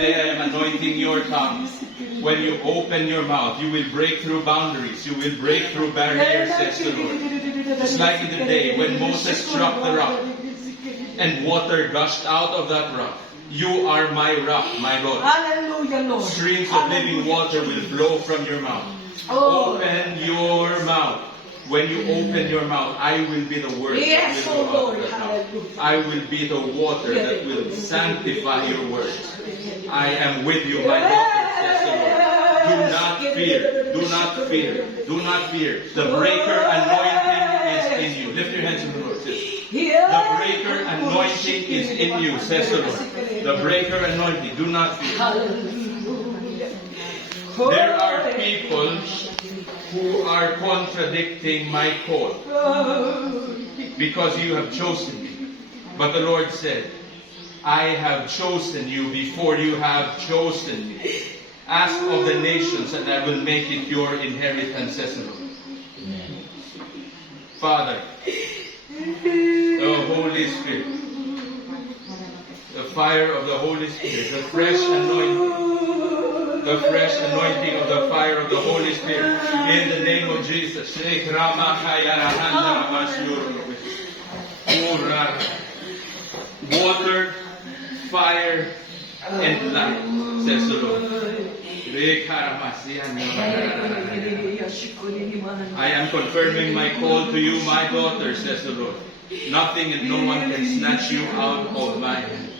today I am anointing your tongue. When you open your mouth, you will break through boundaries. You will break through barriers, says the Lord. Just like in the day when Moses struck the rock and water gushed out of that rock. You are my rock, my Lord. Hallelujah, Lord. Streams of living water will flow from your mouth. Open your mouth. When you open your mouth, I will be the word Yes, that will oh go out Lord. of that mouth. Hallelujah. I will be the water that will sanctify your words. I am with you, my daughter, says the Lord. Do not fear. Do not fear. Do not fear. The breaker anointing is in you. Lift your hands in the Lord. The breaker anointing is in you, says the Lord. The breaker anointing. Do not fear. There are people who are contradicting my call because you have chosen me. But the Lord said, I have chosen you before you have chosen me. Ask of the nations and I will make it your inheritance, says the Lord. Father, the Holy Spirit, the fire of the Holy Spirit, the fresh anointing of the fire of the Holy Spirit, in the name of Jesus. Water, fire, and light, says the Lord. I am confirming my call to you, my daughter, says the Lord. Nothing and no one can snatch you out of my hand.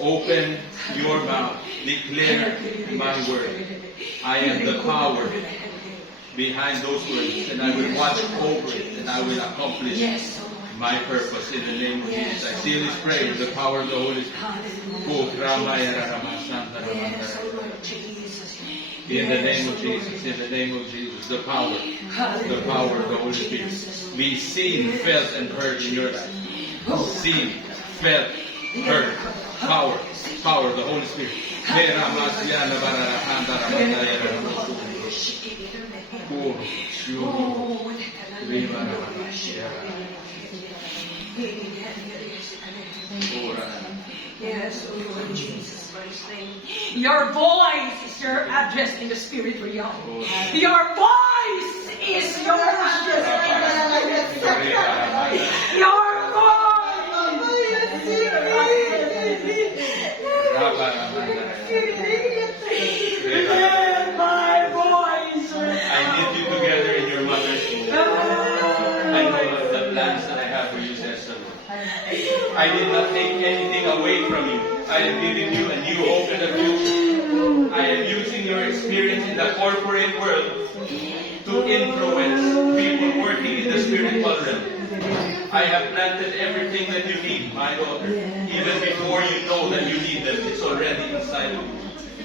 Open your mouth. Declare my word. I am the power behind those words, and I will watch over it, and I will accomplish my purpose in the name of Jesus. I seal this prayer with the power of the Holy Spirit. In the name of Jesus, in the name of Jesus, the power of the Holy Spirit. Be seen, felt, and heard in your life. Seen, felt, heard, power of the Holy Spirit. Yes, oh Lord Jesus Christ's name. Your voice is your address in the spirit realm. Your voice is your address. Your my voice. I knit you together in your mother's womb. I know the plans that I have for you, says the Lord. I did not take anything away from you. I am giving you a new hope and a future. I am using your experience in the corporate world to influence people working in the spiritual realm. I have planted everything that you need, my daughter. Even before you know that you need them, it's already inside of you.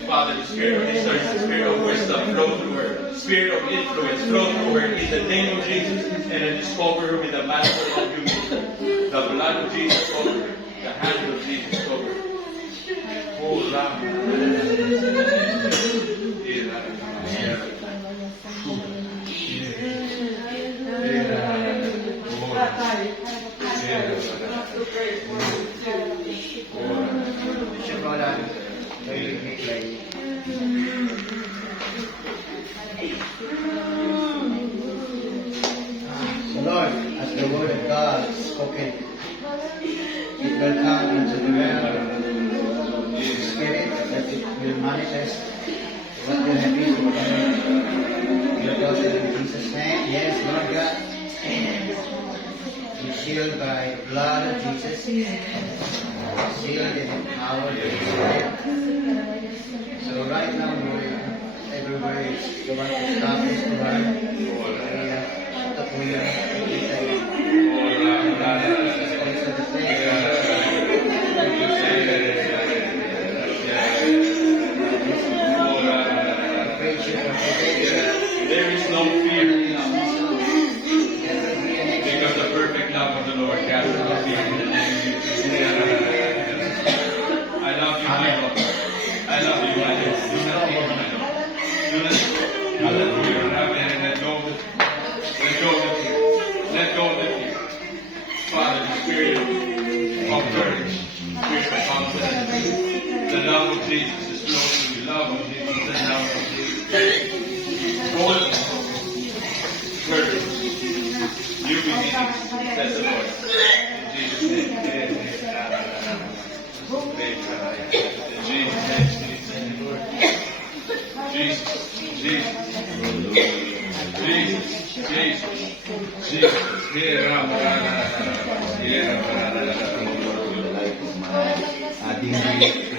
Father, the spirit of discernment, the spirit of wisdom, flow through her. Spirit of influence, flow through her in the name of Jesus. And I discover her with the mantle of humility. The blood of Jesus over her. The hand of Jesus over her. Oh, Lord, as the word of God is spoken, it will come into the realm of the Spirit, that it will manifest what you have been for your daughter in Jesus' name. Yes, Lord God, be sealed by the blood of Jesus, sealed and empowered by the Spirit. So right now, Lord, everywhere is the one to establish the word. There is no fear in us. Because the perfect love of the Lord casts out fear. I love you, my Lord. I love you, my Lord. Do not fear, my Lord. Do not fear. Hallelujah. Let go of it. Let go of it. Let go of it. Father, the spirit of courage, spirit of confidence, the love of Jesus, love of Jesus, and now of Jesus. Boldness, courage, new beginnings, says the Lord. In Jesus' name. In Jesus' name, Lord. Jesus, Jesus, Jesus, Jesus, Jesus. Here, Ating